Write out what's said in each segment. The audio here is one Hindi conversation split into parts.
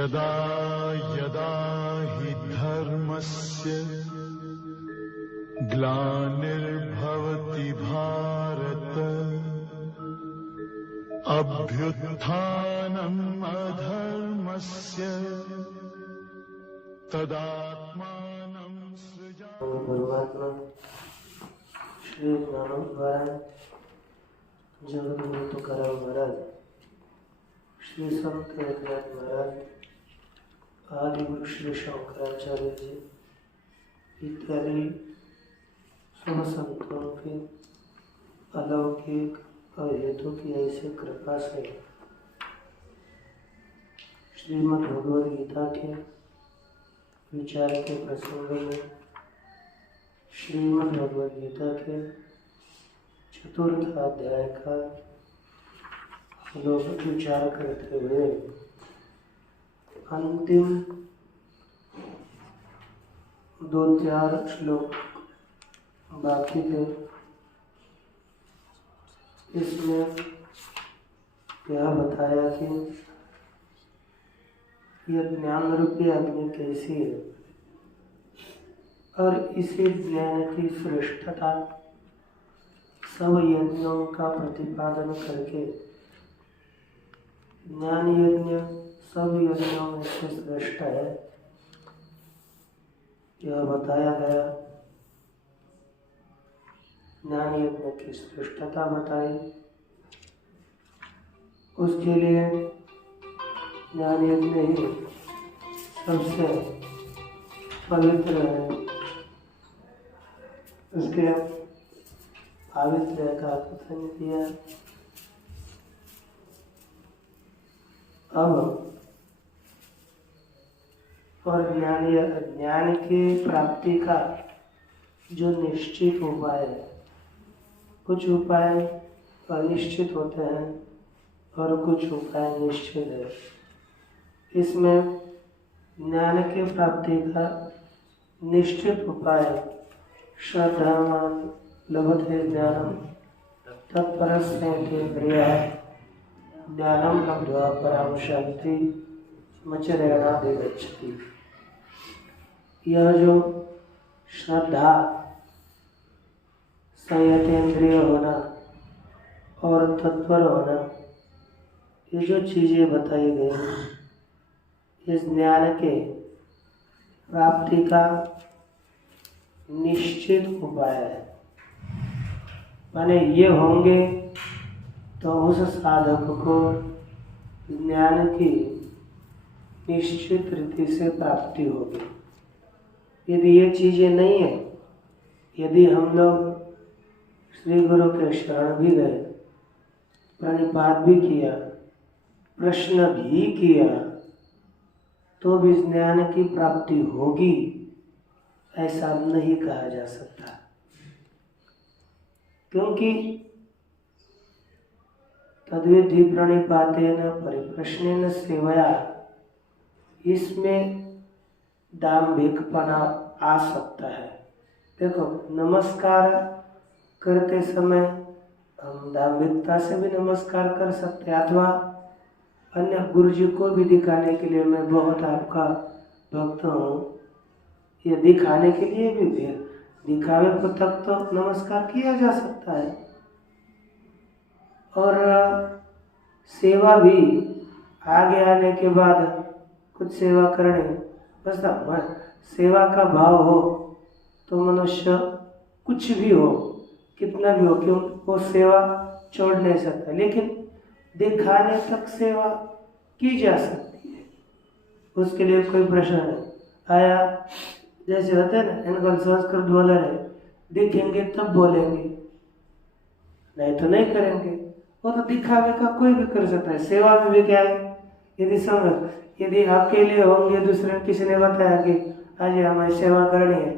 यदा यदा हि धर्मस्य ग्लानिर्भवति भारत अभ्युत्थानम् अधर्मस्य तदात्मानं सृजामि। परमात्मा श्री ज्ञानोद महाराज, जगद्गुरु तुकाराम महाराज, श्री संत एकनाथ महाराज, आदि गुरु श्री शंकराचार्य जी इत्यादि सब संतों के अलौकिक और हेतु की ऐसी कृपा से श्रीमद् भगवद गीता के विचार के प्रसंग में श्रीमद् भगवद गीता के चतुर्थ अध्याय का लोक विचार करते हुए अंतिम 2-4 श्लोक बाकी थे। इसमें यह बताया कि यह ज्ञान रूपी अग्नि कैसी है और इसी ज्ञान की श्रेष्ठता सब यज्ञों का प्रतिपादन करके ज्ञान यज्ञ सब यज्ञों में से श्रेष्ठ है यह बताया गया। ज्ञान यज्ञ की श्रेष्ठता बताई, उसके लिए ज्ञान यज्ञ ही सबसे पवित्र है। उसके पावित्र्य का कथन किया। अब और ज्ञान की प्राप्ति का जो निश्चित उपाय है, कुछ उपाय अनिश्चित होते हैं और कुछ उपाय निश्चित है। इसमें ज्ञान की प्राप्ति का निश्चित उपाय श्रद्धावान लभते ज्ञानम तत्परस्तेन्द्रियः ज्ञानम लब्ध्वा परां शांति मच्चरेणाधिगच्छति। यह जो श्रद्धा, संयतेंद्रिय होना और तत्पर होना, ये जो चीजें बताई गई इस ज्ञान के प्राप्ति का निश्चित उपाय है। माने ये होंगे तो उस साधक को ज्ञान की निश्चित रीति से प्राप्ति होगी। यदि ये चीजें नहीं है, यदि हम लोग श्री गुरु के शरण भी गए, प्रणिपात भी किया, प्रश्न भी किया, तो भी ज्ञान की प्राप्ति होगी ऐसा नहीं कहा जा सकता। क्योंकि तद्विधि प्रणिपातेन परिप्रश्नेन सेवया, इसमें दाम्भिकपना आ सकता है। देखो, नमस्कार करते समय हम दाम्भिकता से भी नमस्कार कर सकते हैं, अथवा अन्य गुरु जी को भी दिखाने के लिए मैं बहुत आपका भक्त हूँ, ये दिखाने के लिए भी दिखावे को तक तो नमस्कार किया जा सकता है। और सेवा भी आगे आने के बाद कुछ सेवा करने, बस सेवा का भाव हो तो मनुष्य कुछ भी हो, कितना भी हो, क्यों वो सेवा छोड़ नहीं सकता, लेकिन दिखाने तक सेवा की जा सकती है। उसके लिए कोई प्रश्न नहीं आया। जैसे होते हैं ना, इनको संस्कृत बोल रहे, दिखेंगे तब बोलेंगे, नहीं तो नहीं करेंगे। वो तो दिखावे का कोई भी कर सकता है। सेवा में भी क्या है, यदि अकेले होंगे, दूसरे किसी ने बताया कि आज हमारी सेवा करनी है,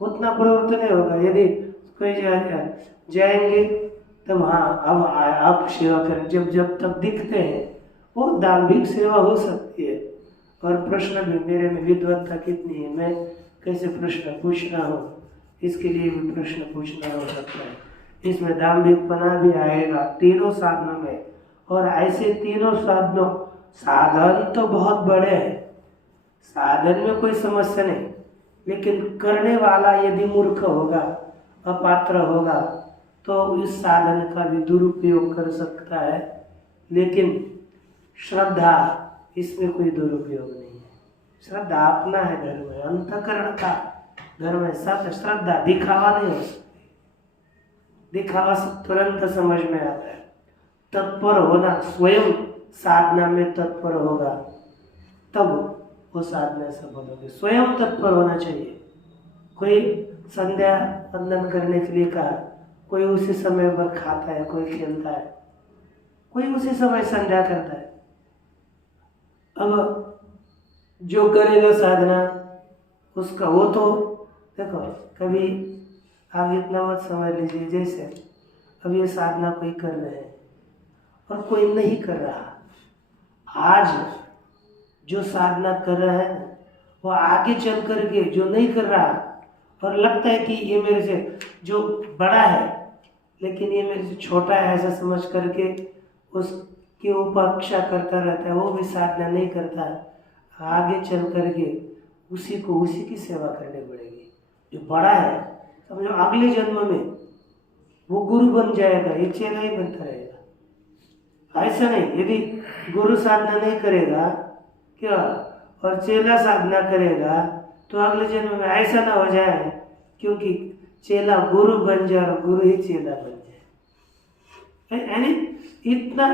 उतना प्रवृत्त नहीं होगा। यदि कोई जाएंगे तब हाँ अब आप सेवा करें, जब तक दिखते हैं वो दाम्भिक सेवा हो सकती है। और प्रश्न भी, मेरे में विद्वत्ता कितनी है, मैं कैसे प्रश्न पूछना हो, इसके लिए भी प्रश्न पूछना हो सकता है। इसमें दाम्भिकपना भी आएगा तीनों साधनों में। और ऐसे तीनों साधनों साधन तो बहुत बड़े हैं, साधन में कोई समस्या नहीं, लेकिन करने वाला यदि मूर्ख होगा, अपात्र होगा, तो इस साधन का भी दुरुपयोग कर सकता है। लेकिन श्रद्धा, इसमें कोई दुरुपयोग नहीं है। श्रद्धा अपना है धर्म है, अंतःकरण का धर्म है। सत्य श्रद्धा दिखावा नहीं हो सकती, दिखावा से तुरंत समझ में आता है। तत्पर होना, स्वयं साधना में तत्पर होगा तब वो साधना सफल होगी। स्वयं तत्पर होना चाहिए। कोई संध्या वंदन करने के लिए कहा, कोई उसी समय पर खाता है, कोई खेलता है, कोई उसी समय संध्या करता है। अब जो करेगा साधना उसका, वो तो देखो, कभी आप इतना मत समझ लीजिए जैसे अब ये साधना कोई कर रहे हैं और कोई नहीं कर रहा। आज जो साधना कर रहा है वो आगे चल करके जो नहीं कर रहा और लगता है कि ये मेरे से जो बड़ा है लेकिन ये मेरे से छोटा है, ऐसा समझ करके उसकी उपेक्षा करता रहता है, वो भी साधना नहीं करता। आगे चल करके उसी को उसी की सेवा करनी पड़ेगी। जो बड़ा है समझो अगले जन्म में वो गुरु बन जाएगा, ये चेला ही बनता रहेगा। ऐसा नहीं, यदि गुरु साधना नहीं करेगा क्या और चेला साधना करेगा तो अगले जन्म में ऐसा ना हो जाए क्योंकि चेला गुरु बन जाए और गुरु ही चेला बन जाए। यानी इतना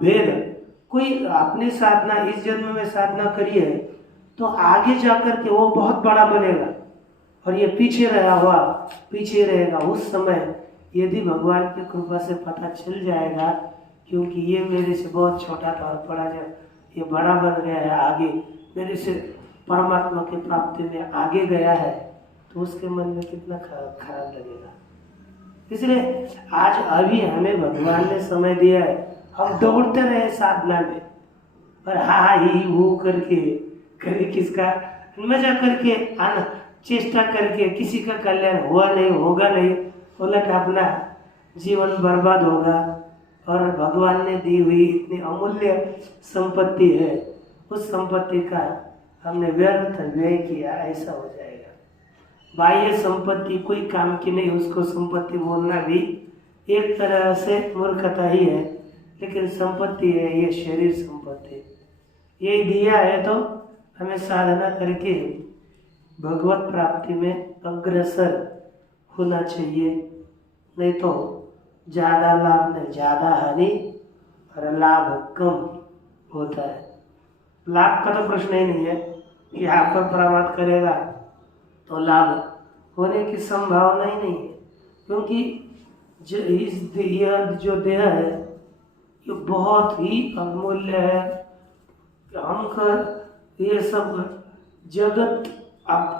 भेद। कोई अपनी साधना इस जन्म में साधना करी है तो आगे जाकर के वो बहुत बड़ा बनेगा और ये पीछे रहा हुआ पीछे रहेगा। उस समय यदि भगवान की कृपा से पता चल जाएगा क्योंकि ये मेरे से बहुत छोटा था और बड़ा जब ये बड़ा बन गया है, आगे मेरे से परमात्मा की प्राप्ति में आगे गया है, तो उसके मन में कितना खराब लगेगा। इसलिए आज अभी हमें भगवान ने समय दिया है, हम दौड़ते रहे साधना में और हा ही वो करके कभी किसका मजा करके आना चेष्टा करके किसी का कल्याण हुआ नहीं, होगा नहीं, उलट अपना जीवन बर्बाद होगा। और भगवान ने दी हुई इतनी अमूल्य संपत्ति है, उस संपत्ति का हमने व्यर्थ व्यय किया, ऐसा हो जाएगा। बाह्य संपत्ति कोई काम की नहीं, उसको संपत्ति बोलना भी एक तरह से मूर्खता ही है, लेकिन संपत्ति है, ये शरीर संपत्ति ये दिया है तो हमें साधना करके भगवत प्राप्ति में अग्रसर होना चाहिए। नहीं तो ज़्यादा लाभ नहीं, ज़्यादा हानि और लाभ कम होता है। लाभ का तो प्रश्न ही नहीं है, यहाँ पर प्रमाद करेगा तो लाभ होने की संभावना ही नहीं है, क्योंकि यह जो देह है ये बहुत ही अमूल्य है। हम ये सब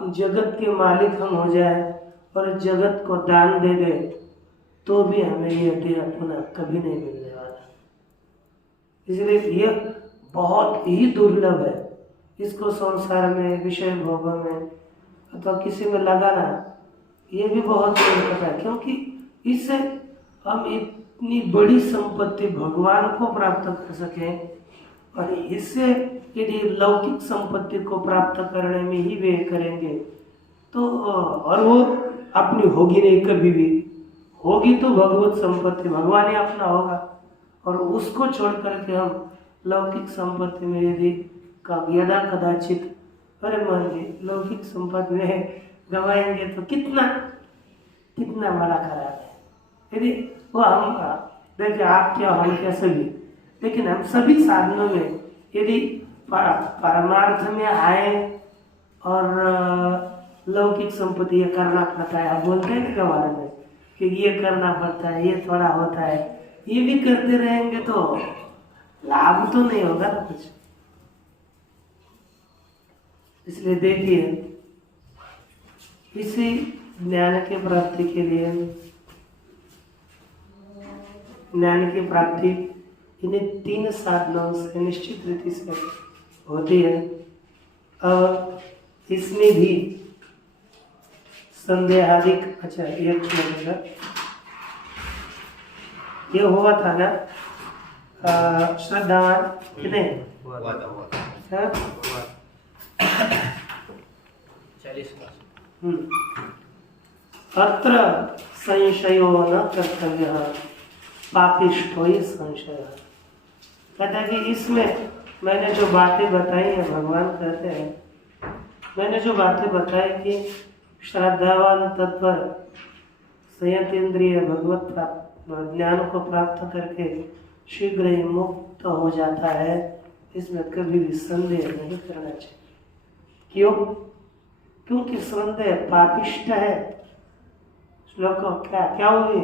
जगत के मालिक हम हो जाए और जगत को दान दे दे तो भी हमें यह देह पुनः कभी नहीं मिलने वाला। इसलिए यह बहुत ही दुर्लभ है। इसको संसार में विषय भोगों में अथवा किसी में लगाना ये भी बहुत दुर्लभ है, क्योंकि इससे हम इतनी बड़ी संपत्ति भगवान को प्राप्त कर सकें और इससे यदि लौकिक संपत्ति को प्राप्त करने में ही व्यय करेंगे तो और वो अपनी होगी नहीं, कभी भी होगी तो भगवत संपत्ति भगवान ही अपना होगा। और उसको छोड़ करके हम लौकिक संपत्ति में यदि यदा कदाचित अरे मान लीजिए लौकिक संपत्ति में गवाएंगे तो कितना बड़ा खराब है। यदि वो हम देखिए आप क्या हम क्या सभी, लेकिन हम सभी साधनों में यदि परमार्थ में आए और लौकिक संपत्ति ये करना पड़ता है, आप बोलते हैं ना हमारे में कि ये करना पड़ता है, ये थोड़ा होता है, ये भी करते रहेंगे तो लाभ तो नहीं होगा ना कुछ। इसलिए देखिए इसी ज्ञान की प्राप्ति के लिए ज्ञान की प्राप्ति इन्हीं 3 साधनों से निश्चित रीति से होती है। अब इसमें भी संदेहादिक अच्छा एक मिनट ये हुआ था ना श्रद्धावान कितने? हाँ? 40। अत्र संशयो न कर्तव्य पापिष्ठो ही संशय। कहता है कि इसमें मैंने जो बातें बताई है, भगवान कहते हैं मैंने जो बातें बताई कि श्रद्धावान तत्पर संयत इंद्रिय भगवत ज्ञान को प्राप्त करके शीघ्र ही मुक्त हो जाता है, इसमें कभी भी संदेह नहीं करना चाहिए। क्यों? क्योंकि संदेह पापिष्ट है। श्लोक क्या हुए?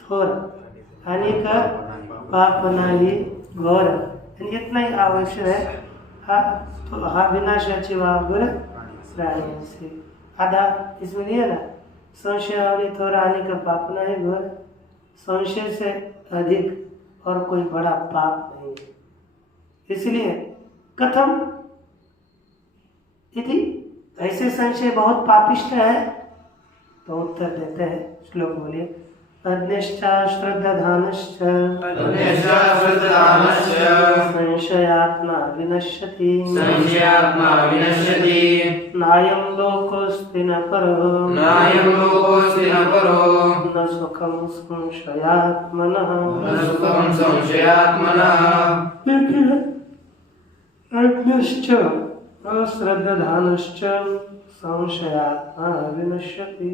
थोर हानि का पाप नाही घोर, इतना ही आवश्यक है। तो विनाशाची वागुर प्राणी से आधा इसमें दिया ना, संशय और थोड़ा हानि का पाप नहीं घोर, संशय से अधिक और कोई बड़ा पाप नहीं है। इसलिए कथम यदि ऐसे संशय बहुत पापिष्ट है तो उत्तर देते हैं। श्लोक बोलिए। अग्निश्च श्रद्धानश्च संशयात्मा विनश्यति नायं लोकोऽस्ति न परो न सुखं संशयात्मनः। अग्निश्च अश्रद्धानश्च संशयात्मा विनश्यति।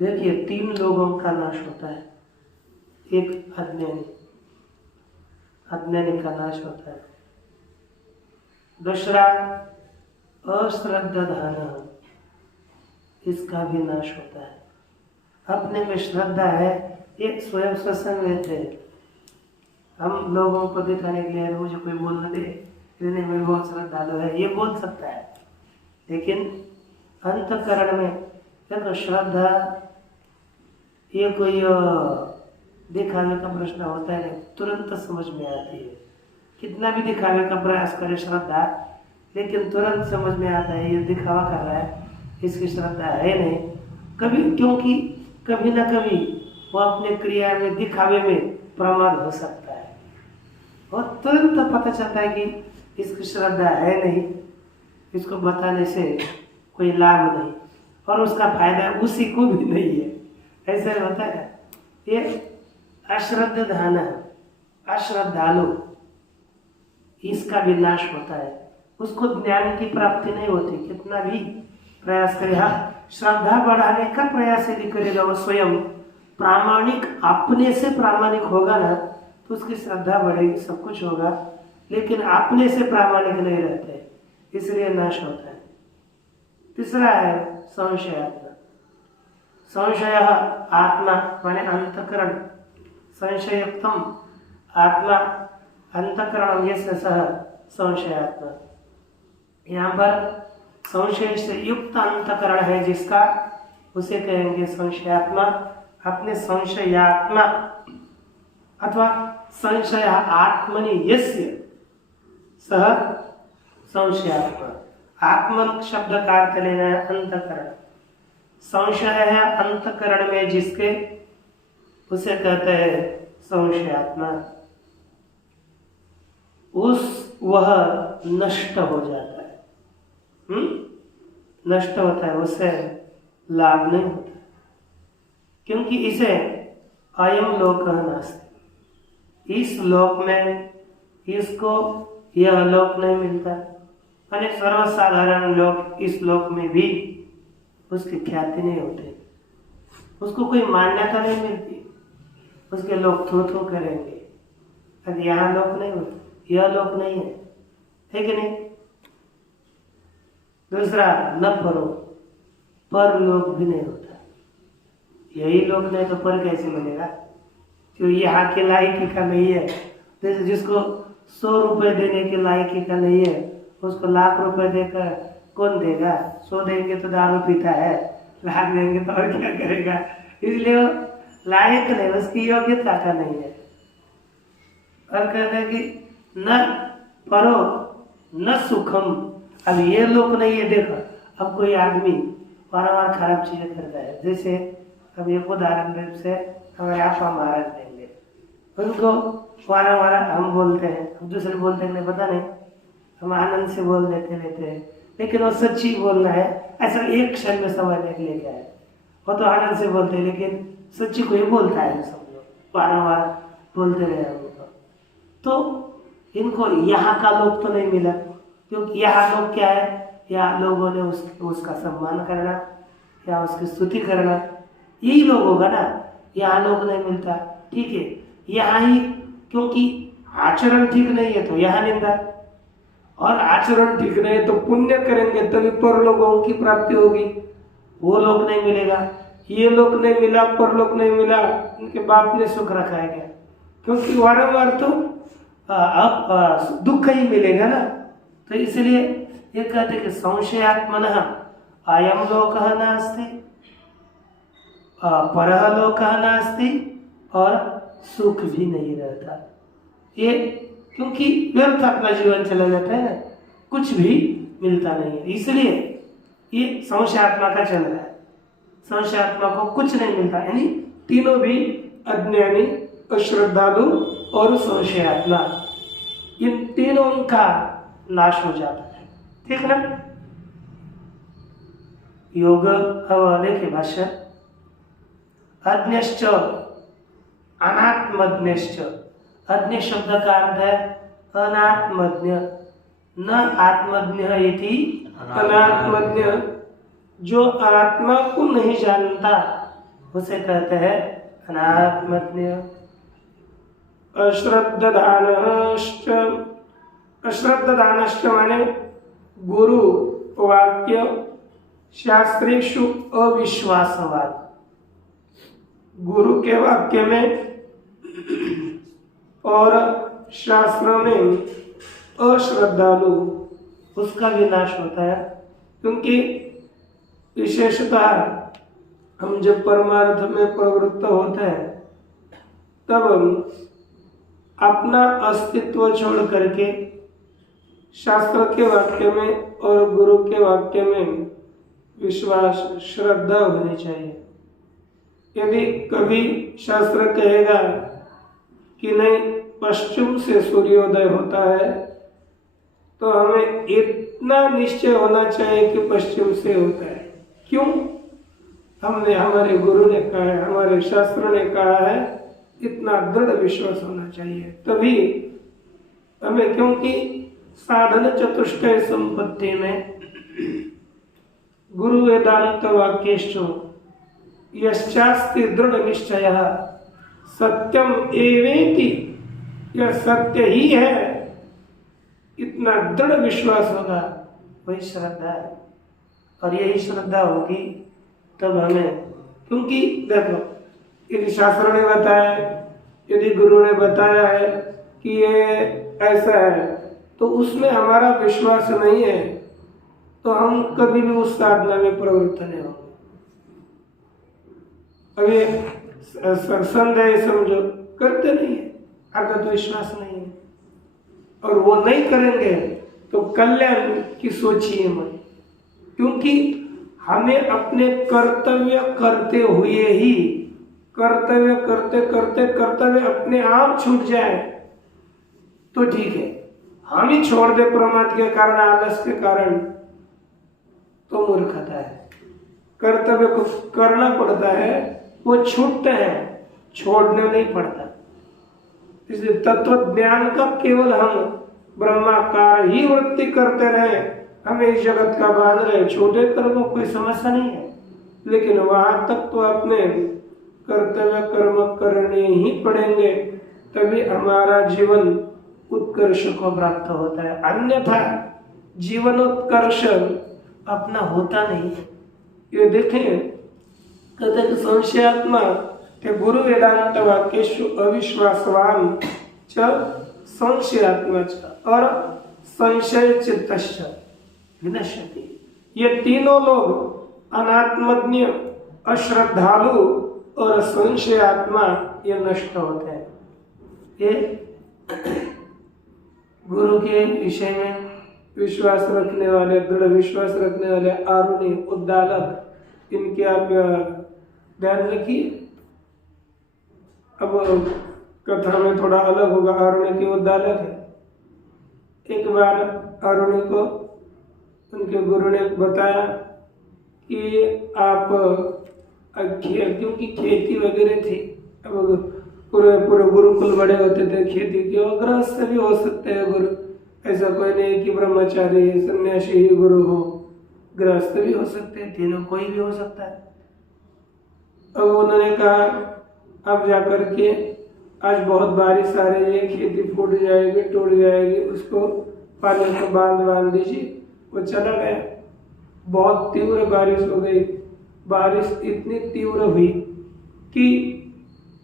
देखिए, 3 लोगों का नाश होता है। एक अज्ञानी का नाश होता है। दूसरा अश्रद्धान, इसका भी नाश होता है। अपने में श्रद्धा है, एक स्वयं सत्संग है। हम लोगों को दिखाने के लिए मुझे कोई बोलना दे, इतने में बहुत श्रद्धालु है, ये बोल सकता है। लेकिन अंतकरण में देखो, श्रद्धा ये कोई दिखावे का प्रश्न होता है नहीं, तुरंत समझ में आती है। कितना भी दिखावे का प्रयास करे श्रद्धा, लेकिन तुरंत समझ में आता है ये दिखावा कर रहा है, इसकी श्रद्धा है नहीं। कभी क्योंकि कभी ना कभी वो अपने क्रिया में दिखावे में प्रमाद हो सकता है, और तुरंत पता चलता है कि इसकी श्रद्धा है नहीं, इसको बताने से कोई लाभ नहीं और उसका फायदा उसी को भी नहीं है। ऐसा होता है। ये अश्रद्धान, अश्रद्धालु, इसका भी नाश होता है। उसको ज्ञान की प्राप्ति नहीं होती, कितना भी प्रयास करे। श्रद्धा बढ़ाने का प्रयास यदि करेगा, वो स्वयं प्रामाणिक, अपने से प्रामाणिक होगा ना, तो उसकी श्रद्धा बढ़ेगी, सब कुछ होगा। लेकिन अपने से प्रामाणिक नहीं रहते, इसलिए नाश होता है। तीसरा है संशयात्मा। संशय आत्मा माने अंतकरण, संशयुक्तम आत्मा अंतकरण यस्य सह संशयात्मा। यहाँ पर संशय से युक्त अंतकरण है जिसका, उसे कहेंगे संशयात्मा। अपने संशयात्मा अथवा संशय आत्मनि यस्य सह संशयात्मा। आत्मन शब्द का अर्थ लेना है अंतकरण। संशय है अंतकरण में जिसके, उसे कहते हैं संशयात्मा। वह नष्ट हो जाता है। नष्ट होता है, उसे लाभ नहीं होता, क्योंकि इसे अयम लोक नास्ति, इस लोक में इसको यह लोक नहीं मिलता। यानी सर्वसाधारण लोग इस लोक में भी उसकी ख्याति नहीं होती, उसको कोई मान्यता नहीं मिलती, उसके लोग थू थू करेंगे। अब यहाँ लोक नहीं होता, यह लोक नहीं है कि नहीं। दूसरा न परो, पर लोक भी नहीं होता। यही लोक नहीं तो पर कैसे मिलेगा, जो यहाँ के लायकी का नहीं है। जैसे जिसको 100 रुपये देने के लायकी का नहीं है, उसको लाख रुपए देकर कौन देगा। 100 देंगे तो दारू पीता है, लाख देंगे तो और क्या करेगा। इसलिए वो लायक नहीं, उसकी योग्यता का नहीं है। और कहते हैं कि न परो न सुखम। अब ये लोग नहीं है। देखो, अब कोई आदमी बार खराब चीजें करता है, जैसे अब एक उदाहरण रूप से हमारे आपा महाराज देंगे, उनको वारा हम बोलते हैं, अब दूसरे बोलते हैं नहीं पता नहीं, हम आनंद से बोल देते रहते हैं, लेकिन वो सच्ची बोलना है ऐसा एक क्षण में समझने के लिए क्या है, वो तो आनंद से बोलते हैं लेकिन सच्ची को ही बोलता है, सब लोग वारंवार बोलते रहे हमको। तो इनको यहाँ का लोग तो नहीं मिला, क्योंकि यहाँ लोग क्या है, यहाँ लोगों ने उसका सम्मान करना या उसकी स्तुति करना, यही लोग होगा ना, यहाँ लोग नहीं मिलता। ठीक है, यहाँ ही क्योंकि आचरण ठीक नहीं है तो यहाँ निंदा, और आचरण ठीक नहीं है तो पुण्य करेंगे तभी पर लोगों की प्राप्ति होगी, वो लोग नहीं मिलेगा, ये लोग नहीं मिला, पर लोग नहीं मिला, उनके बाप ने सुख रखा है क्या, क्योंकि वारंवार तो अब दुख ही मिलेगा ना। तो इसलिए ये कहते कि संशयात्मनः अयं लोकः नास्ति परः लोकः नास्ति, और सुख भी नहीं रहता, ये क्योंकि व्यर्थ अपना जीवन चला जाता है ना, कुछ भी मिलता नहीं है, इसलिए ये संशयात्मा का चल रहा है। संशयात्मा को कुछ नहीं मिलता, यानी तीनों भी अज्ञानी, अश्रद्धालु और संशयात्मा, इन तीनों का नाश हो जाता है। ठीक ना। योग अब देखिए भाष्य, अज्ञश्च अनात्मज्ञश्च, अज्ञ शब्द का अर्थ है अनात्मज्ञ, न आत्मज्ञ इति अनात्मज्ञ, जो आत्मा को नहीं जानता उसे कहते हैं अनात्मज्ञ। अश्रद्धानश्च, अश्रद्धानश्च माने गुरु वाक्य शास्त्रेषु अविश्वासवाद, गुरु के वाक्य में और शास्त्र में अश्रद्धालु, उसका विनाश होता है। क्योंकि विशेषतः हम जब परमार्थ में प्रवृत्त होते हैं तब अपना अस्तित्व छोड़ करके शास्त्र के वाक्य में और गुरु के वाक्य में विश्वास, श्रद्धा होनी चाहिए। यदि कभी शास्त्र कहेगा कि नहीं पश्चिम से सूर्योदय होता है, तो हमें इतना निश्चय होना चाहिए कि पश्चिम से होता है। क्यों? हमने, हमारे गुरु ने कहा है, हमारे शास्त्र ने कहा है, इतना दृढ़ विश्वास होना चाहिए तभी हमें, क्योंकि साधन चतुष्टय संपत्ति में गुरु वेदांत वाक्येषु यश्चास्ति दृढ़ निश्चयः सत्यम एवेति, यह सत्य ही है, इतना दृढ़ विश्वास होगा, वही श्रद्धा है। और यही श्रद्धा होगी तब हमें, क्योंकि देखो यदि शास्त्र ने बताया, यदि गुरु ने बताया है कि ये ऐसा है, तो उसमें हमारा विश्वास नहीं है तो हम कभी भी उस साधना में प्रवृत्त नहीं होंगे। अभी संदेह समझो करते नहीं है, अर्थात तो विश्वास नहीं है, और वो नहीं करेंगे तो कल्याण की सोचिए मत, क्योंकि हमें अपने कर्तव्य करते हुए ही, कर्तव्य करते करते कर्तव्य अपने आप छूट जाए तो ठीक है, हम ही छोड़ दे प्रमाद के कारण, आलस के कारण, तो मूर्खता है। कर्तव्य को करना पड़ता है, वो छूटते हैं, छोड़ना नहीं पड़ता। इसलिए तत्व ज्ञान का केवल हम ब्रह्माकार ही वृत्ति करते रहे, हमें इस जगत का बांध रहे, छोटे कर्मों कोई समस्या नहीं है, लेकिन वहां तक तो अपने कर्तव्य कर्म करने ही पड़ेंगे, तभी हमारा जीवन उत्कर्ष को प्राप्त होता है, अन्यथा जीवनोत्कर्ष अपना होता नहीं। ये देखें, कहते हैं संशयात्मा के गुरु वेदांत वाक्येषु अविश्वासवान च संशयात्मा च और संशय चित्तश्च विनश्यति, ये तीनों लोग अनात्मज्ञ, अश्रद्धालु और संशयात्मा, ये नष्ट होते हैं। ये गुरु के विषय में विश्वास रखने वाले, दृढ़ विश्वास रखने वाले आरुणी, उद्दालक, इनके आप ध्यान रखिए। अब कथा में थोड़ा अलग होगा, आरुणि की उद्दा अलग है। एक बार आरुणि को उनके गुरु ने बताया कि आप क्योंकि खेती वगैरह थी, अब पूरे गुरुकुल बड़े होते थे खेती के, और गृहस्थ भी हो सकते हैं गुरु, ऐसा कोई नहीं कि ब्रह्मचारी सन्यासी ही गुरु हो, गृहस्थ भी हो सकते हैं, तीनों कोई भी हो सकता है। अब उन्होंने कहा अब जाकर के आज बहुत बारिश आ रही है, खेती फूट जाएगी, टूट जाएगी, उसको पानी को बांध दीजिए। वो चला गया। बहुत तीव्र बारिश हो गई। बारिश इतनी तीव्र हुई कि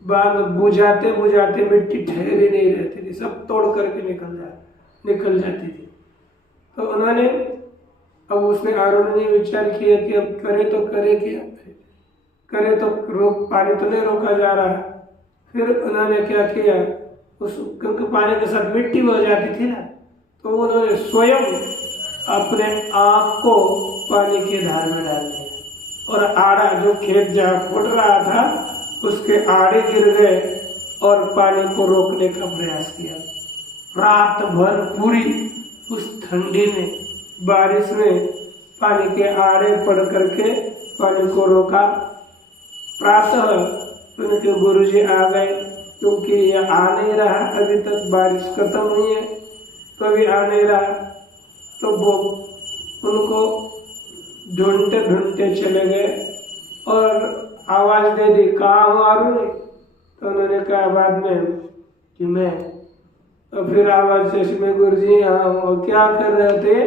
बांध बुझाते बुझाते मिट्टी ठहर ही नहीं रहती थी, सब तोड़ करके निकल जाती थी। तो उन्होंने अब उसने आरुणि ने विचार किया कि अब करे तो करे क्या, करे तो पानी तो नहीं रोका जा रहा है। फिर उन्होंने क्या किया, क्योंकि पानी के साथ मिट्टी हो जाती थी ना, तो उन्होंने स्वयं अपने आप को पानी की धार में डाल दिया और आड़ा जो खेत जहाँ फूट रहा था उसके आड़े गिर गए और पानी को रोकने का प्रयास किया। रात भर पूरी उस ठंडी में बारिश में पानी के आड़े पड़ करके पानी को रोका। प्रातः उनके गुरुजी आ गए, क्योंकि ये आ नहीं रहा, अभी तक बारिश खत्म हुई है तो अभी आ नहीं रहा। तो वो उनको ढूंढते ढूंढते चले गए और आवाज दे दी, कहाँ हो आरुणि? तो उन्होंने कहा बाद में कि मैं। तो फिर आवाज जैसे मैं गुरुजी यहाँ हूँ, क्या कर रहे थे?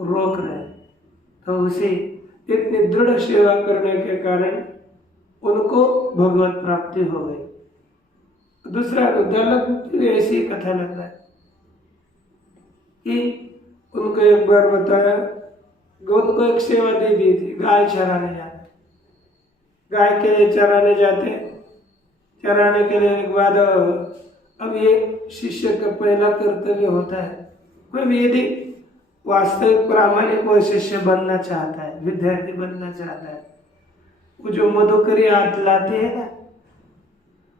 रोक रहे। तो उसे इतनी दृढ़ सेवा करने के कारण उनको भगवत प्राप्ति हो गई। दूसरा दयालक ऐसी कथा लग रहा है कि उनको एक बार बताया, उनको एक सेवा दे दी थी, गाय चराने जाते, गाय के लिए चराने जाते, चराने के लिए एक बाद अब ये शिष्य का पहला कर्तव्य होता है। कोई भी यदि वास्तविक प्रामाणिक वो शिष्य बनना चाहता है, विद्यार्थी बनना चाहता है, वो जो मधुकरी हाथ लाते हैं ना,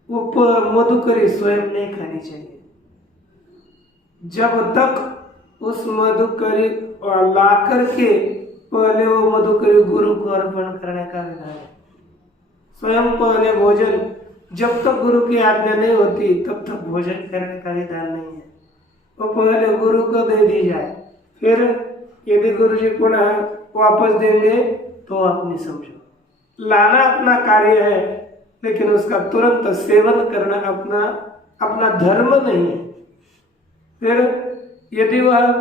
वो मधुकरी स्वयं नहीं खानी चाहिए। जब तक उस मधुकरी ला करके पहले वो मधुकरी गुरु को अर्पण करने का विधान है। स्वयं पहले भोजन, जब तक गुरु की आज्ञा नहीं होती तब तक भोजन करने का विधान नहीं है। वो पहले गुरु को दे दी जाए, फिर यदि गुरु जी पुनः वापस देंगे तो अपनी समझो। लाना अपना कार्य है, लेकिन उसका तुरंत सेवन करना अपना धर्म नहीं है। फिर यदि वह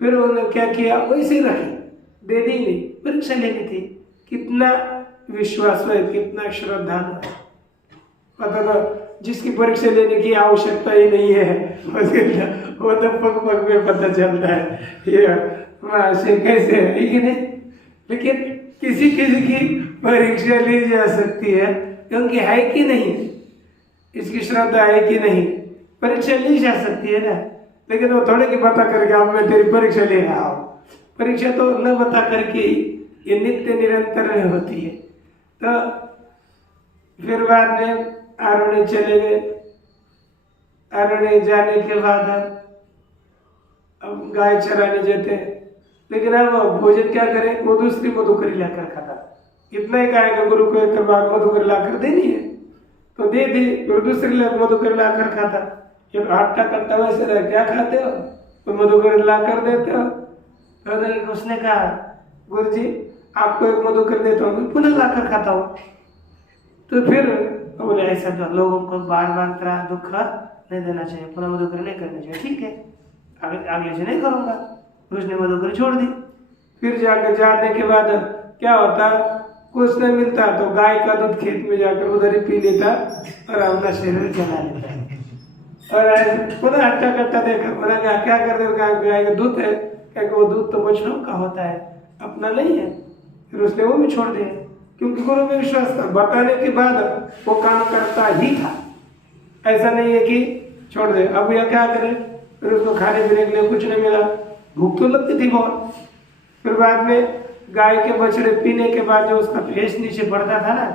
फिर उन्होंने क्या किया, वैसे रखी, दे दी नहीं, परीक्षा लेनी थी। कितना विश्वास है, कितना श्रद्धालु है, पता था जिसकी परीक्षा लेने की आवश्यकता ही नहीं है वो तो पग पग में पता चलता है ये से कैसे है कि नहीं। लेकिन किसी की परीक्षा ली जा सकती है, क्योंकि है कि नहीं, इसकी श्रद्धा है कि नहीं, परीक्षा ली जा सकती है ना। लेकिन वो थोड़े की बता करके अब मैं तेरी परीक्षा ले रहा हूँ, परीक्षा तो न बता करके ये नित्य निरंतर में होती है। तो फिर बाद में आरुणि चले गए। आरुणि जाने के बाद अब गाय चराने जाते हैं, लेकिन अब भोजन क्या करे, वो दूसरी मधुकरी लाकर खाता। इतना ही कहेगा गुरु को एक बार मधुकरी लाकर देनी है तो दे दी, फिर दूसरी मधुकरी लाकर खाता। जब आटा कट्टा वैसे रह, क्या खाते हो तो मधुकरी लाकर देते हो। तो उसने कहा गुरुजी आपको एक मधुकरी देता हूँ, पुनः लाकर खाता हूँ। तो फिर बोले ऐसा तो लोगों को बार बार तरह दुख नहीं देना चाहिए, पुनः मधुकरी नहीं करनी चाहिए, ठीक है अगले से नहीं करूँगा। उसने मधुकरी छोड़ दी। फिर जाकर जाने के बाद क्या होता, कुछ नहीं मिलता तो गाय का दूध खेत में जाकर उधर ही पी लेता और अपना शरीर चला लेता है। और पुनः हट्टा कट्टा देखा, बोला क्या कर दे, गाय का दूध है, क्या वो दूध तो बछड़ों का होता है, अपना नहीं है। फिर उसने वो भी छोड़ दिया, क्योंकि गुरु में विश्वास था, बताने के बाद वो काम करता ही था, ऐसा नहीं है कि छोड़ दे। अब यह क्या करे, फिर उसको खाने पीने के लिए कुछ नहीं मिला, भूख तो लगती थी बहुत। फिर बाद में गाय के बछड़े पीने के बाद जो उसका फेस नीचे पड़ता था ना,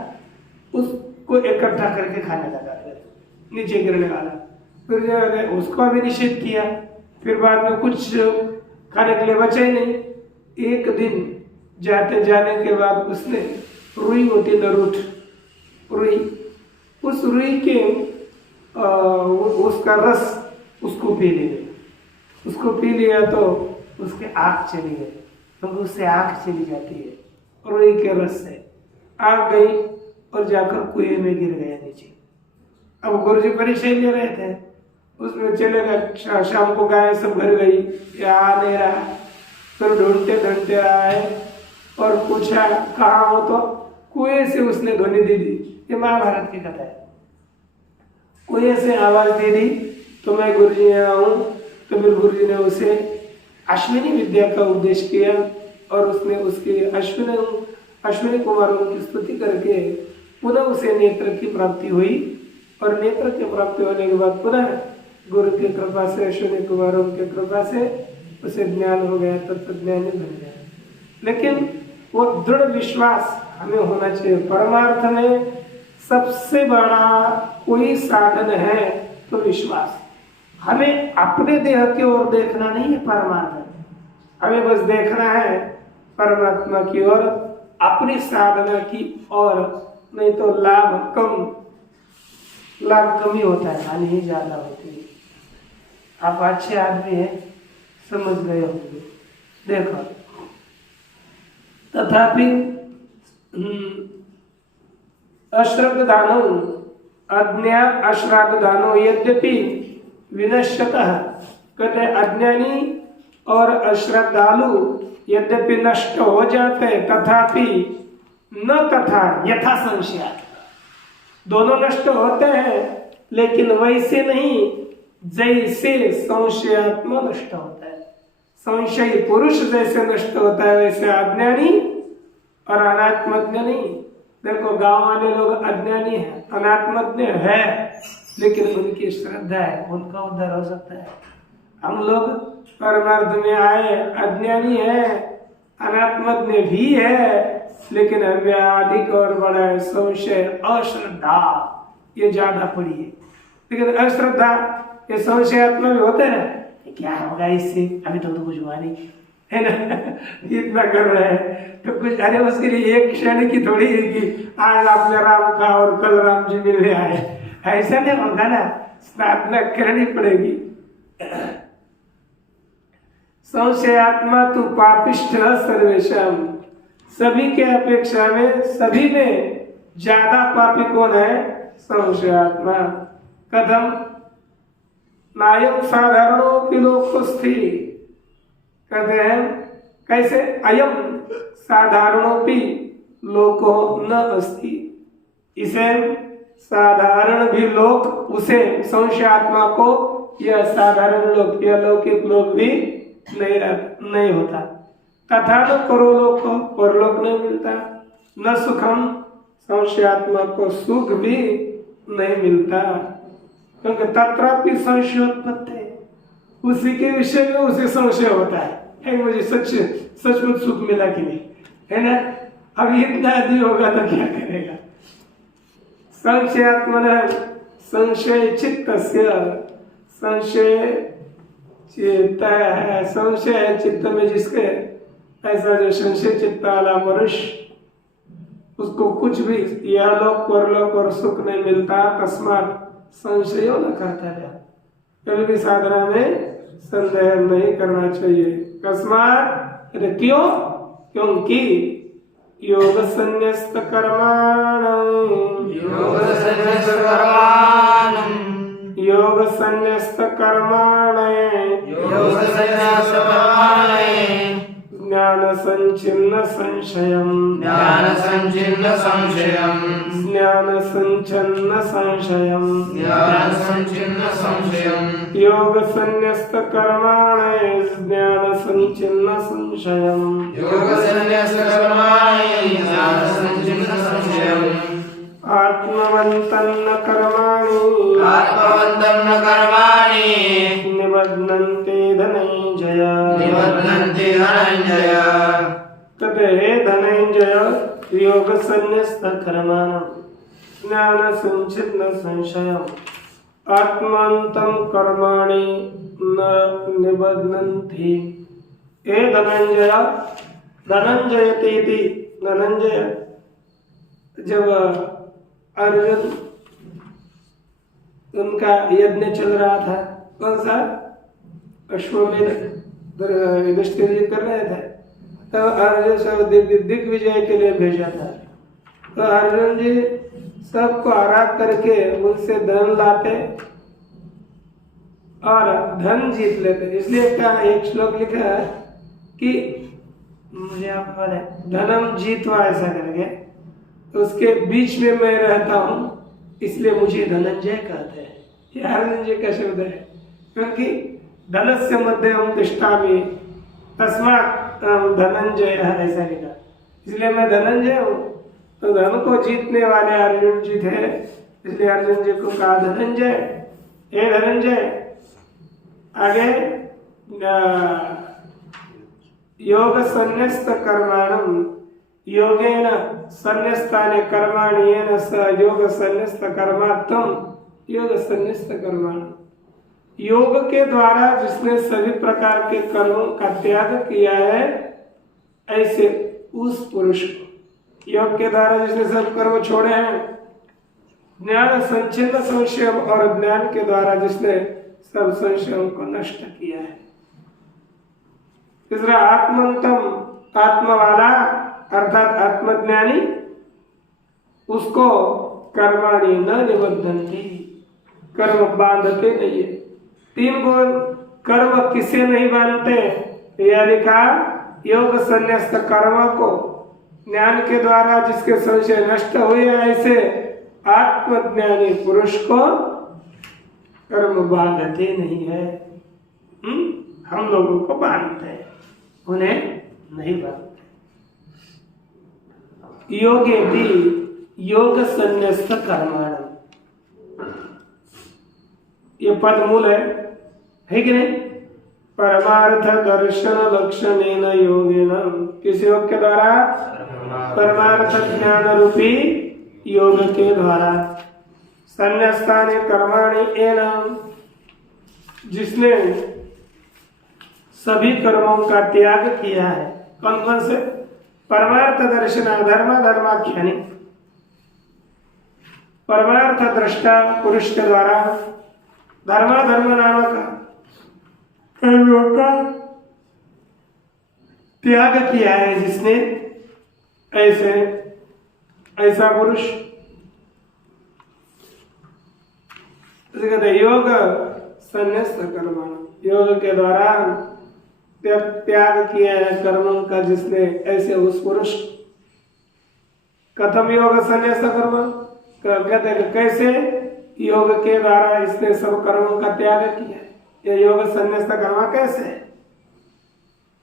उसको इकट्ठा करके खाने लगा, फिर नीचे गिरने वाला। फिर जो है उसको भी निषेध किया, फिर बाद में कुछ खाने के लिए बचा ही नहीं। एक दिन जाते जाने के बाद उसने रुई होती न रूठ रुई, उस रुई के उसका रस उसको पी लिया। उसको पी लिया तो उसके आँख चली गई, क्योंकि उससे आँख चली जाती है रुई के रस से। आँख गई और जाकर कुएं में गिर गया नीचे। अब गुरुजी परीक्षा ले रहे थे, उसमें चले गए। शाम को गाय सब घर गई, या आ नहीं रहा। फिर ढूंढते ढूंढते आए और पूछा कहाँ हो, तो कुएं से उसने ध्वनि दे दी। ये महाभारत की कथा है। कुएं से आवाज दे दी तो मैं गुरुजी यहाँ हूँ। तो फिर गुरुजी ने उसे अश्विनी विद्या का उपदेश किया और उसने उसके अश्विनी कुमारों की स्तुति करके पुनः उसे नेत्र की प्राप्ति हुई। और नेत्र की प्राप्ति होने के बाद पुनः गुरु की कृपा से, अश्विनी कुमारों की कृपा से उसे ज्ञान हो गया, तत्वज्ञानी बन गया। लेकिन वो दृढ़ विश्वास हमें होना चाहिए। परमार्थ में सबसे बड़ा कोई साधन है तो विश्वास। हमें अपने देह की ओर देखना नहीं है परमार्थ, हमें बस देखना है परमात्मा की ओर, अपनी साधना की ओर। नहीं तो लाभ कम ही होता है, हानि ही ज्यादा होती है। आप अच्छे आदमी हैं, समझ गए होंगे। देखो, तथापि अश्रद्धानो अश्राद्धानो यद्यपि विनश्यतः, कहते अज्ञानी और अश्रद्धालु यद्यपि नष्ट हो जाते तथापि न तथा यथा संशय, दोनों नष्ट होते हैं लेकिन वैसे नहीं जैसे संशयात्मा नष्ट होता है। संशयी पुरुष जैसे नष्ट होता है वैसे अज्ञानी और अनात्मज्ञ नहीं। देखो, गांव वाले लोग अज्ञानी है, अनात्मज्ञ है, लेकिन उनकी श्रद्धा है, उनका उद्धार हो सकता है। हम लोग परमार्थ में आए, अज्ञानी है, अनात्मज्ञ भी है, लेकिन हमें अधिक और बड़ा है संशय, अश्रद्धा, ये ज्यादा पड़ी है। लेकिन अश्रद्धा, ये संशयात्मा भी होते हैं, क्या होगा इससे, अभी तो कुछ हुआ नहीं है ना, इतना कर रहे हैं तो कुछ, अरे उसके लिए एक क्षण की थोड़ी है कि आज आपने राम का और कल राम जी मिलने आए, ऐसा नहीं होगा ना, साधना करनी पड़ेगी। संशयात्मा तो पापिष्ठ सर्वेशम, सभी के अपेक्षा में, सभी में ज्यादा पापी कौन है? संशयात्मा। कदम नायम साधारणों लोकस्थि, कहते हैं कैसे? अयम साधारणोपि लोको न अस्ति, इसे साधारण भी लोग, उसे संशयात्मा को यह साधारण लोग, यह लौकिक लोग भी नहीं होता। तथा न परलोक को परलोक नहीं मिलता, न सुखम, संशयात्मा को सुख भी नहीं मिलता, क्योंकि तत्रापि संशयोत्पत्ति, उसी के विषय में उसे संशय होता है मुझे सचमुच सुख मिला कि नहीं, है ना। अब इतना आदमी होगा तो क्या करेगा? संशयात्मन संशय चित्तस्य, संशय चित्त है, संशय चित्त में जिसके, ऐसा जो संशय चित्त वाला मनुष्य, उसको कुछ भी यह लोक परलोक और सुख नहीं मिलता। तस्मात् संशय न करता है, कभी भी साधना में संदेह नहीं करना चाहिए। तस्मात्, क्यों? क्योंकि योग संन्यस्त कर्माणं, योग संन्यस्त कर्माणि ज्ञान संचिन्न संशयम्, ज्ञान संचिन्न संशयम्, ज्ञान संचन्न संशयम्, ज्ञान संचिन्न संशयम्, योग संन्यस्त कर्माणि ज्ञान संचिन्न संशयम्, योग संन्यस्त कर्माणि ज्ञान संचिन्न संशयम्, आत्मवन्तन्न कर्माणि आत्मवन्तन्न कर्माणि निबध्नन्ति धनञ्जय, निबध्नन्ति धनञ्जय। तत् हे धनञ्जय योग संन्यस्त कर्माणि, ज्ञान संचिन्न संशयम आत्मांतं कर्माणि न निबध्नन्ति। हे धनंजय, धनंजयति, धनंजय जब अर्जुन उनका यज्ञ चल रहा था, कौन सा अश्वमेध युधिष्ठिर जी कर रहे थे, तब अर्जुन सब दिग्विजय के लिए भेजा था। तो अर्जुन जी सबको हरा करके उनसे धन लाते और धन जीत लेते। इसलिए क्या एक श्लोक लिखा है कि मुझे आपको पता है, धनम जीतवा ऐसा करके, तो उसके बीच में मैं रहता हूँ, इसलिए मुझे धनंजय कहते हैं। ये अर्जुन जी का शब्द है, क्योंकि धनस्य मध्य हम तिष्ठामि तस्मात् धनंजय ऐसा लिखा, इसलिए मैं धनंजय हूँ। तो धन को जीतने वाले अर्जुन जी थे, इसलिए अर्जुन जी को कहा धनंजय। हे धनंजय, आगे योग संन्यस्त कर्माणम योगेन संन्यस्तानि कर्माणि येन स योग संन्यस्त कर्मात्म योग संन्यस्त कर्माणि। योग के द्वारा जिसने सभी प्रकार के कर्मों का त्याग किया है, ऐसे उस पुरुष को, योग के द्वारा जिसने सब कर्म छोड़े हैं, ज्ञान संचिन्न संशय, और ज्ञान के द्वारा जिसने सब संशयों को नष्ट किया है। तीसरा आत्मंतम, आत्मा वाला अर्थात आत्मज्ञानी, उसको कर्माणि न निबद्धन्ति, कर्म बांधते नहीं है। तीन गुण कर्म किसे नहीं बांधते, यह लिखा योग संन्यास्त कर्म को ज्ञान के द्वारा जिसके संशय नष्ट हुए, ऐसे आत्मज्ञानी पुरुष को कर्म बांधते नहीं है। हम लोगों को बांधते हैं, उन्हें नहीं बांधते। योगे भी योग संन्यस्त कर्माण, ये पद मूल है कि नहीं? परमार्थ दर्शन लक्षणेन योगेन, किस योग के द्वारा? परमार्थ ज्ञान रूपी योग के द्वारा। संन्यस्तानि कर्माणि येन, जिसने सभी कर्मों का त्याग किया है। कौन कौन से? परमार्थ दर्शन धर्म धर्माख्यानी, परमार्थ दृष्टा पुरुष के द्वारा धर्म नामक कर्मों का त्याग किया है जिसने, ऐसा पुरुष कहते योग संन्यस्त कर्म, योग के द्वारा त्याग किया है कर्मों का जिसने, ऐसे उस पुरुष। कथम योग संन्यास कर्म, कहते हैं कैसे? योग के द्वारा इसने सब कर्मों का त्याग किया है। यह योग संन्यास कर्म कैसे?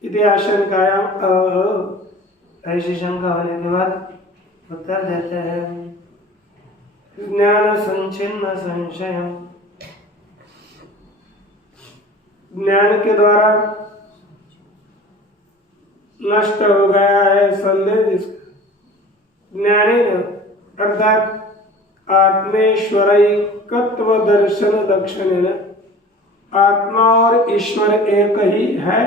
यदि आशंकायां, ऐसी शंका होने के बाद उत्तर देते हैं ज्ञान संचिन्न संशय, ज्ञान के द्वारा नष्ट हो गया है संदेह जिसका, ज्ञानी अर्थात आत्मेश्वरैकत्व दर्शन दक्षिण, आत्मा और ईश्वर एक ही है,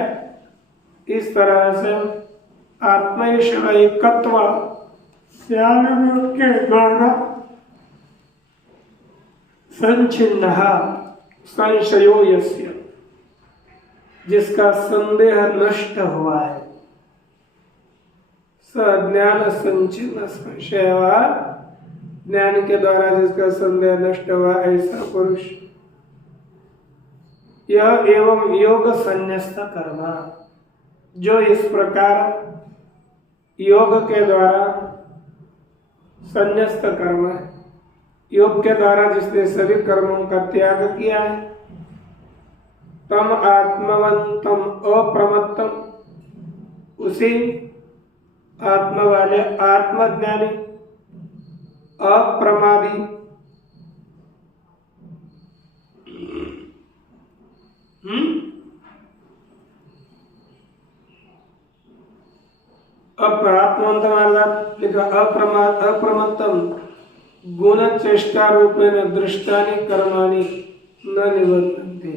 इस तरह से आत्मेश्वरैकत्व के द्वारा संचिन्न संशयो यस्य, जिसका संदेह नष्ट हुआ है, ज्ञान संचिन्न संशय, ज्ञान के द्वारा जिसका संदेह नष्ट हुआ, ऐसा पुरुष। यह एवं योग संन्यस्त कर्म, जो इस प्रकार योग के द्वारा संन्यस्त कर्म है, योग के द्वारा जिसने सभी कर्मों का त्याग किया है, तम आत्मवंतम अप्रमत्तम, उसी आत्मा वाले आत्मज्ञानी अप्रमादी, आत्मवंतम लिखा अप्रमत्तम, गुण चेष्टा रूपेण दृष्टानि कर्माणि न निबद्धन्ते।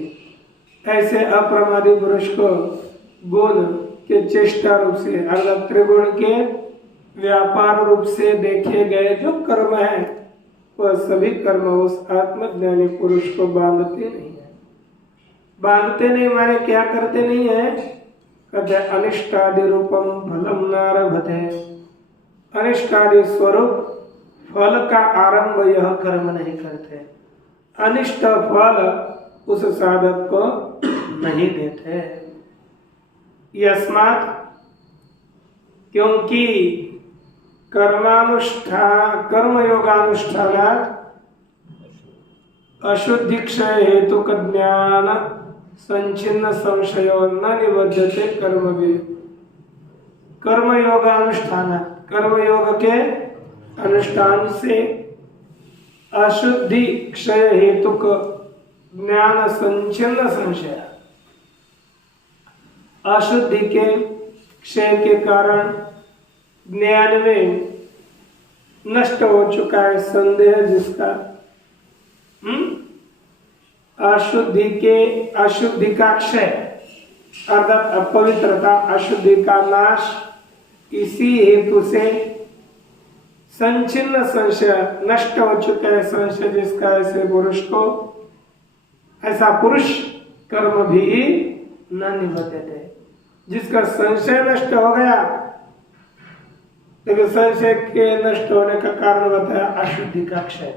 ऐसे अप्रमादी पुरुष को गुण के चेष्टा रूप से अर्थात त्रिगुण के व्यापार रूप से देखे गए जो कर्म है वह सभी कर्म उस आत्मज्ञानी पुरुष को बांधते नहीं है। बांधते नहीं माने क्या करते नहीं है? कहते अनिष्टादि रूपम फलम नारभते। अनिष्टादि स्वरूप फल का आरंभ यह कर्म नहीं करते। अनिष्ट फल उस साधक को नहीं देते। यस्मात् क्योंकि कर्मयोगानुष्ठानात् अशुद्धि क्षय हेतु का ज्ञान संचिन्न संशयो न निबद्धते कर्म भी। कर्मयोगानुष्ठान कर्मयोग के अनुष्ठान से अशुद्धि क्षय हेतु का ज्ञान संचिन्न संशय, अशुद्धि के क्षय के कारण ज्ञान में नष्ट हो चुका है संदेह जिसका, अशुद्धि का क्षय अर्थात अपवित्रता अशुद्धि का नाश, इसी हेतु से संचिन्न संशय नष्ट हो चुका है संशय जिसका, ऐसे पुरुष को ऐसा पुरुष कर्म भी न निबद्धते। जिसका संशय नष्ट हो गया, लेकिन संशय के नष्ट होने का कारण बताया अशुद्धि का क्षय।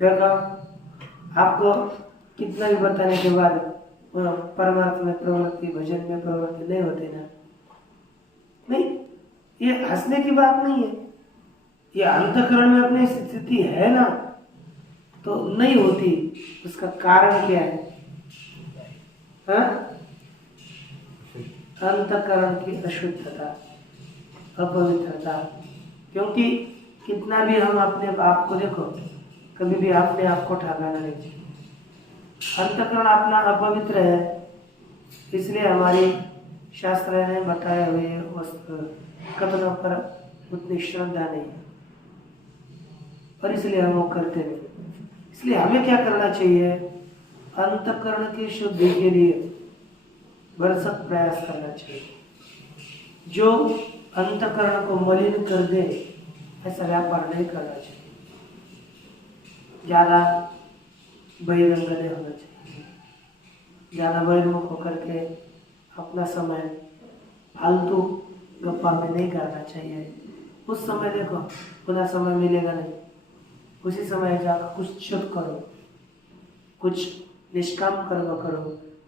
देखा आपको कितना भी बताने के बाद परमार्थ में प्रवृत्ति भजन में प्रवृत्ति नहीं होती ना, नहीं, ये हंसने की बात नहीं है। ये अंतःकरण में अपनी स्थिति है ना तो नहीं होती, उसका कारण क्या है? अंतःकरण की अशुद्धता अपवित्रता। क्योंकि कितना भी हम अपने आप को देखो, कभी भी अपने आप को ठगाना नहीं चाहिए। अंतःकरण अपना अपवित्र है, इसलिए हमारी शास्त्र ने बताए हुए कथनों पर उतनी श्रद्धा नहीं है और इसलिए हम वो करते नहीं। इसलिए हमें क्या करना चाहिए? अंतःकरण की शुद्धि के लिए भरसक प्रयास करना चाहिए। जो अंतःकरण को मलिन कर दे ऐसा व्यापार नहीं करना चाहिए। ज़्यादा बहिरंग नहीं होना चाहिए। ज़्यादा बहिर्मुख होकर के अपना समय फालतू गप्पा में नहीं करना चाहिए। उस समय देखो पुनः समय मिलेगा नहीं, उसी समय जाकर कुछ शुभ करो, कुछ निष्काम कर्म करो।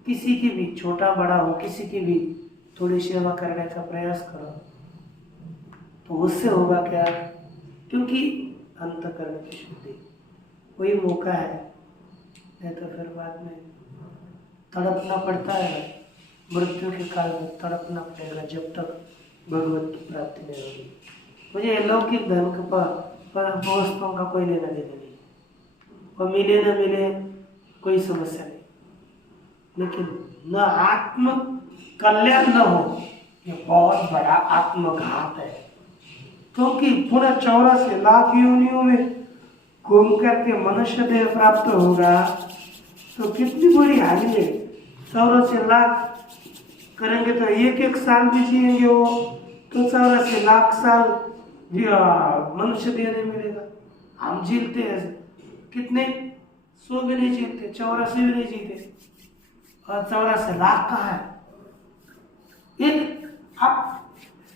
किसी की भी छोटा बड़ा हो, किसी की भी थोड़ी सेवा करने का प्रयास करो, तो उससे होगा क्या? क्योंकि अंतःकरण की शुद्धि वही मौका है, नहीं तो फिर बाद में तड़पना पड़ता है। मृत्यु के काल में तड़पना पड़ेगा जब तक भगवत की प्राप्ति नहीं होगी। मुझे लौकिक धन पर वस्तुओं का कोई लेना देना नहीं, और मिले न मिले कोई समस्या नहीं, लेकिन न आत्म कल्याण न हो, ये बहुत बड़ा आत्मघात है। क्योंकि पुनः 84 लाख योनियों में घूम करके मनुष्य देह प्राप्त होगा तो कितनी बड़ी हानि है। 84 लाख करेंगे तो एक साल भी जिएंगे वो, तो 84 लाख साल मनुष्य देह नहीं मिलेगा। हम जीते हैं कितने? 100 भी नहीं जीते, 84 भी नहीं जीते, और 84 लाख कहाँ है?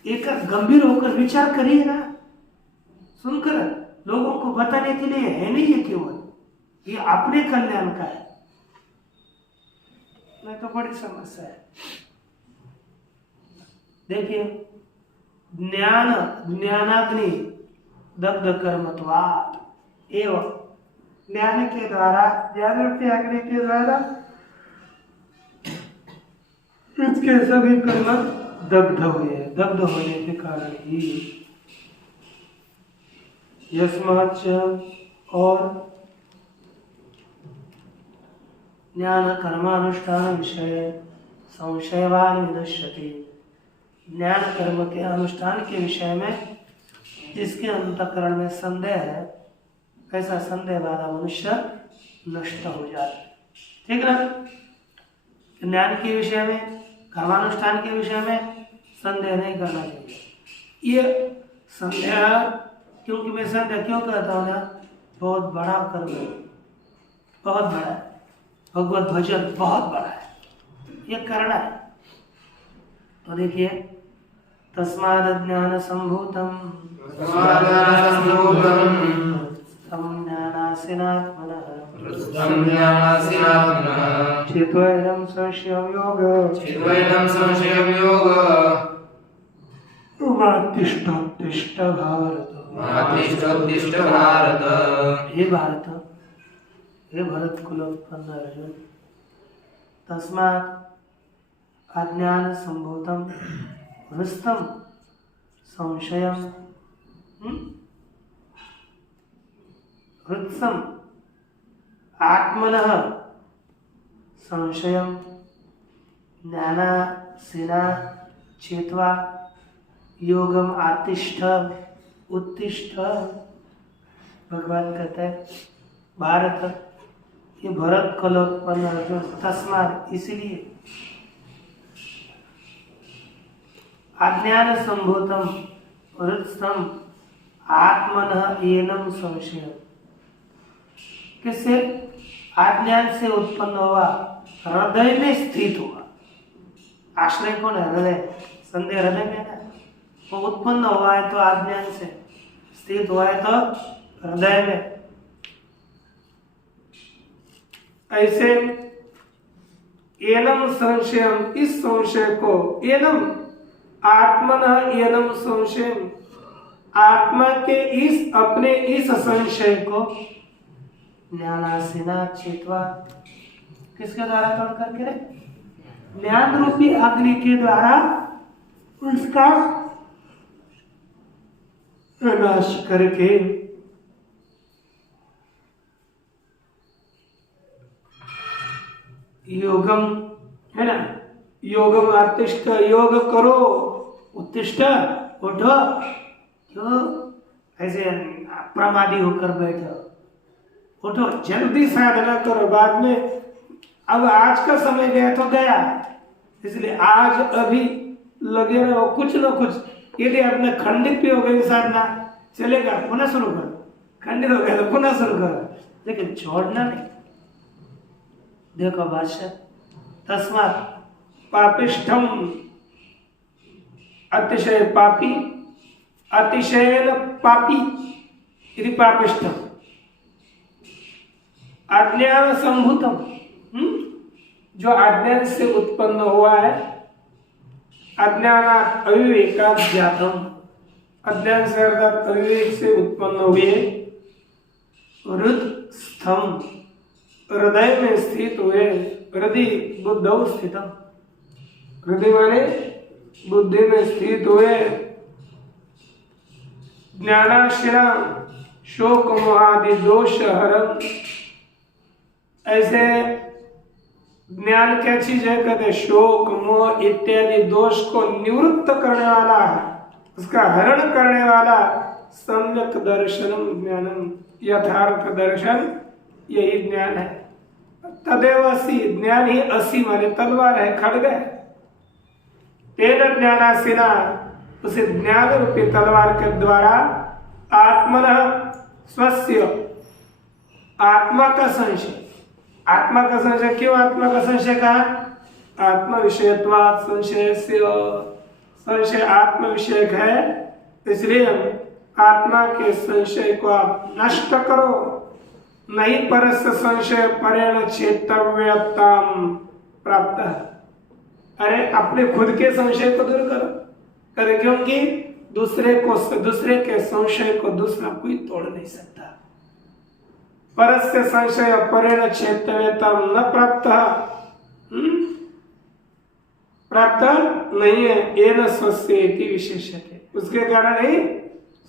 एक गंभीर होकर विचार करिए ना, सुनकर लोगों को बताने के लिए है नहीं है केवल, ये अपने कल्याण का है, नहीं तो बड़ी समस्या है। देखिए ज्ञानाग्नि दग्ध कर्मत्वात् एवं ज्ञान के द्वारा, ज्ञान रूपी अग्नि के द्वारा इसके सभी कर्म दग्ध हुए। दग्ध होने के कारण ही यस्माच्च और ज्ञान कर्मानुष्ठान विषय संशयवान विनश्यति। ज्ञान कर्म के अनुष्ठान के विषय में जिसके अंतःकरण में संदेह है, ऐसा संदेह वाला मनुष्य नष्ट हो जाता है। ठीक ना? ज्ञान के विषय में, कर्मानुष्ठान के विषय में संदेह नहीं करना चाहिए। ये संदेह, क्योंकि मैं संदेह क्यों कहता हूँ ना, बहुत बड़ा कर्म है, बहुत बड़ा है। भगवत भजन बहुत बड़ा है, ये करना है। तो देखिए, तस्माद् ज्ञान संभूतम चित्वैनं संशयं योगः तिष्ठ भारत। हे भारत, हे भरत कुलोत्पन्न अर्जुन, तस्मात् अज्ञान संभूतम हृष्टम संशयम हृत्सम आत्मनः संशयम ज्ञानासीना चेत्वा योगम आतिष्ठ उत्तिष्ठ। भगवान कहते हैं, भारत, ये भरत कुलोत्पन्न अर्जुन, तस्मात् इसलिए अज्ञान संभूतम हृत्सम आत्मनः एनम संशय। किससे? अज्ञान से उत्पन्न हुआ, हृदय में स्थित हुआ। आश्रय कौन है? हृदय। संदेह हृदय में है। वो उत्पन्न हुआ है तो अज्ञान से, स्थित हुआ है तो हृदय में। ऐसे एनम संशयम, इस संशय को, एनम आत्मनः एनम संशयम, आत्मा के इस अपने इस संशय को ज्ञानासीना चेत्वा, किसके द्वारा तोड़ करके रे? ज्ञान रूपी अग्नि के द्वारा उसका नाश करके योगम, है ना, योगम आतिष्ठ, योग करो, उत्तिष्ठ, उठो। क्यों ऐसे प्रमादी होकर बैठो? उठो, जल्दी साधना करो, बाद में, अब आज का समय गया तो गया, इसलिए आज अभी लगे रहो कुछ न कुछ। यदि आपने खंडित भी हो गई साधना, चलेगा, पुनः शुरू करो। खंडित हो गया तो पुनः शुरू करो, लेकिन छोड़ना नहीं। देखो भाष्य, तस्मात् पापिष्ठम, अतिशय पापी, अतिशयन पापी, यदि पापिष्ठम अज्ञान संभूतम, जो अज्ञान से उत्पन्न हुआ है, अज्ञानात् अविवेकात् जातम, अज्ञान से अर्थात अविवेक से उत्पन्न हुए, हृदस्थम, हृदय में स्थित हुए, हृदय बुद्धौ स्थितम, हृदय माने बुद्धि में स्थित हुए, ज्ञानाश्रिना शोक मोहादि दोष हरन। ऐसे ज्ञान क्या चीज है? कहते शोक मोह इत्यादि दोष को निवृत्त करने वाला है, उसका हरण करने वाला सम्यक दर्शनम ज्ञानम, यथार्थ दर्शन यही ज्ञान है। तदेव असि, ज्ञान ही असि माने तलवार है, खड्ग है। तेन ज्ञानासीना, उसे ज्ञान रूपी तलवार के द्वारा आत्मनः स्वस्य, आत्मा का संशय, आत्मा का संशय, क्यों आत्मा का संशय कहा? आत्मा विषयत्वात् संशय से, संशय आत्म विषयक है, इसलिए आत्मा के संशय को आप नष्ट करो। नहीं परस्य संशय परेण चेतव्यताम प्राप्त। अरे अपने खुद के संशय को दूर करो, करे, क्योंकि दूसरे के संशय को दूसरा कोई तोड़ नहीं सकता। परस्य संशय परेण चेतव्यताम न प्राप्त, प्राप्त नहीं है। एन स्वस्य इति विशेष्यते, उसके कारण ही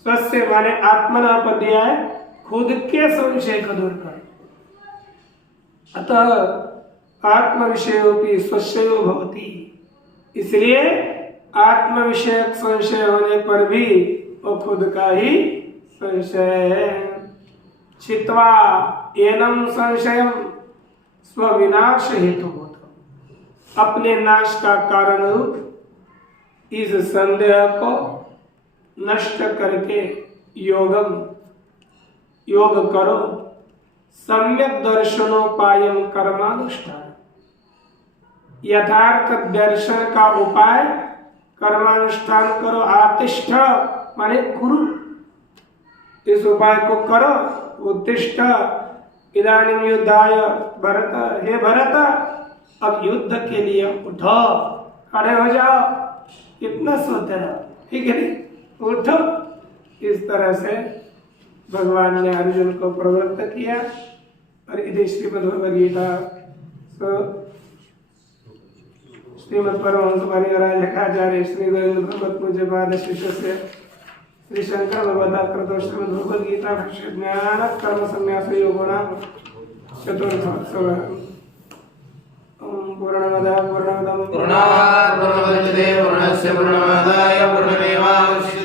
स्वस्य माने आत्मना पर दिया है, खुद के संशय को दूर कर। अतः आत्म विषयोपि स्वशयो भवति, इसलिए आत्म विषयक संशय होने पर भी वो खुद का ही संशय है। छित्वा एनम संशयम स्वविनाश हेतुभूत, अपने नाश का कारण रूप इस संदेह को नष्ट करके योग करो। सम्यक दर्शनोपायम कर्मानुष्ठान, यथार्थ दर्शन का उपाय कर्मानुष्ठान करो। आतिष्ठ माने गुरु, इस उपाय को करो। उत्तिष्ठ इदानीं युद्धाय भरत, हे भरत अब युद्ध के लिए उठो, खड़े हो जाओ, कितना सोते रहो, ठीक है नहीं, उठो। इस तरह से भगवान ने अर्जुन को प्रवृत्त किया। और इधर श्रीमद्भगवद्गीता श्रीमद् परमहंस परिव्राजकाचार्य श्री गोविंद भगवत पूज्यपाद शिष्य से श्री शंकर भगवताकृतो श्रीमद्भगवद्गीता भाष्य ज्ञान कर्म संन्यास योगो नाम चतुर्थोत्सव। पूर्णमदः पूर्णमिदं पूर्णात् पूर्णमुदच्यते पूर्णस्य पूर्णमादाय पूर्णमेवावशिष्यते।